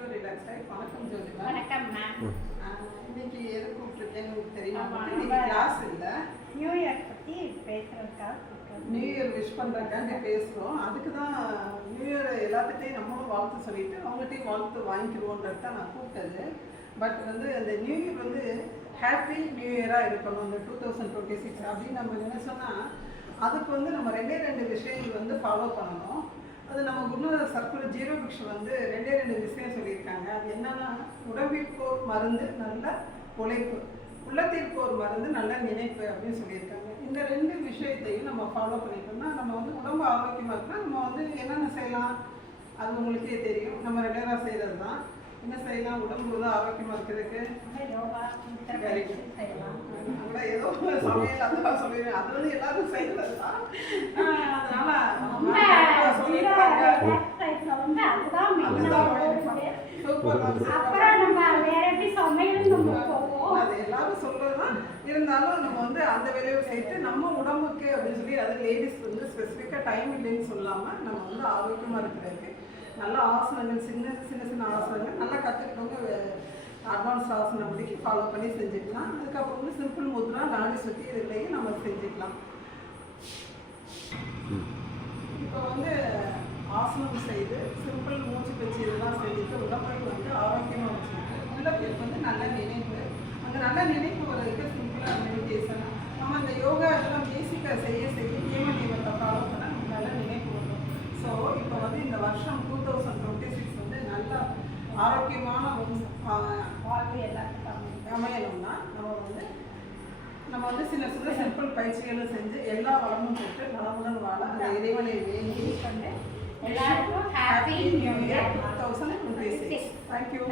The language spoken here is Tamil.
Zero relax life. வணக்கம் ஜோதிகா. வணக்கம் மேம். இன்னைக்கு எது கூப்பிட்டுருக்கேன்னு உங்களுக்கு தெரியுமா? இன்னைக்கு கிளாஸ் இல்லை, நியூ இயர் பற்றி பேசுகிறதுக்காக நியூ இயர் விஷ் பண்ணுறதுக்காண்டி பேசுகிறோம். அதுக்கு தான் நியூ இயர் எல்லாத்துட்டையும் நம்மளும் வாழ்த்து சொல்லிட்டு அவங்கள்ட்டையும் வாழ்த்து வாங்கிக்கிடுவோன்றது தான் நான் கூப்பிட்டது. பட் வந்து அந்த நியூ இயர் வந்து ஹாப்பி நியூ இயராக இருக்கணும், இந்த 2026 அப்படின்னு நம்ம நினைச்சோன்னா அதுக்கு வந்து நம்ம ரெண்டு விஷயங்கள் வந்து ஃபாலோ பண்ணணும். அது நம்ம குருநாதர் சர்க்குலர் ஜீரோ பிக்ஷு வந்து ரெண்டு விஷயம் சொல்லியிருக்காங்க. அது என்னன்னா, உடம்பிற்கோர் மருந்து நல்ல உழைப்பு, உள்ளத்திற்கோர் மருந்து நல்ல நினைப்பு அப்படின்னு சொல்லியிருக்காங்க. இந்த ரெண்டு விஷயத்தையும் நம்ம ஃபாலோ பண்ணிட்டோம்னா நம்ம வந்து உடம்பு ஆரோக்கியமாக இருக்குன்னா நம்ம வந்து என்னென்ன செய்யலாம் அது உங்களுக்கே தெரியும். நம்ம ரெகுலராக செய்கிறது தான். என்ன செய்யலாம் உடம்பு தான் ஆரோக்கியமாக இருக்கிறதுக்கு? யோகா செய்யலாம். கூட ஏதோ சமையல் அதெல்லாம் சொல்லிடுவேன். அது வந்து எல்லாரும் செய்யறது தான். அதனால அது எல்லாரும் சொல்றதுதான். இருந்தாலும் நம்ம வந்து அந்த வேலையை செய்து நம்ம உடம்புக்கு அப்படின்னு சொல்லி, அது லேடிஸ் வந்து ஸ்பெசிஃபிக்காக டைம் இல்லைன்னு சொல்லாமல் நம்ம வந்து ஆரோக்கியமாக இருக்கிறதுக்கு நல்ல ஆசனங்கள், சின்ன ஆசனங்கள் நல்லா கற்றுக்கிட்டவங்க அட்வான்ஸ் ஆசனம் முடிக்க ஃபாலோ பண்ணி செஞ்சுக்கலாம். அதுக்கப்புறம் வந்து சிம்பிள் முத்ரா, நாடி சுற்றி இதுலேயும் நம்ம செஞ்சுக்கலாம். இப்போ வந்து ஆசனம் செய்து சிம்பிள் மூச்சு பயிற்சி இதெல்லாம் செஞ்சுட்டு உடம்பை வந்து ஆரோக்கியமாக வச்சுருக்கு. உள்ளத்திற்கு வந்து நல்ல நினைப்பு, அந்த நல்ல நினைப்பு வர்றதுக்கு சிம்பிளாக மெடிடேஷன், நம்ம அந்த யோகா இதெல்லாம் பேசிக்காக செய்ய நியமத்தை ஃபாலோ பண்ண நமக்கு நல்ல நினைப்பு வரும். ஸோ இப்போ வந்து இந்த வருஷம் 2026 வந்து நல்ல ஆரோக்கியமான வாழ்வு எல்லாத்துக்கும் அமையணும்னா நம்ம வந்து சின்ன சிம்பிள் பயிற்சிகளும் செஞ்சு எல்லா வளமும் போட்டு நலமுடன் வாழ அந்த இறைவனை வேண்டி எல்லாருக்கும் ஹாப்பி நியூ இயர் 2026. தேங்க்யூ.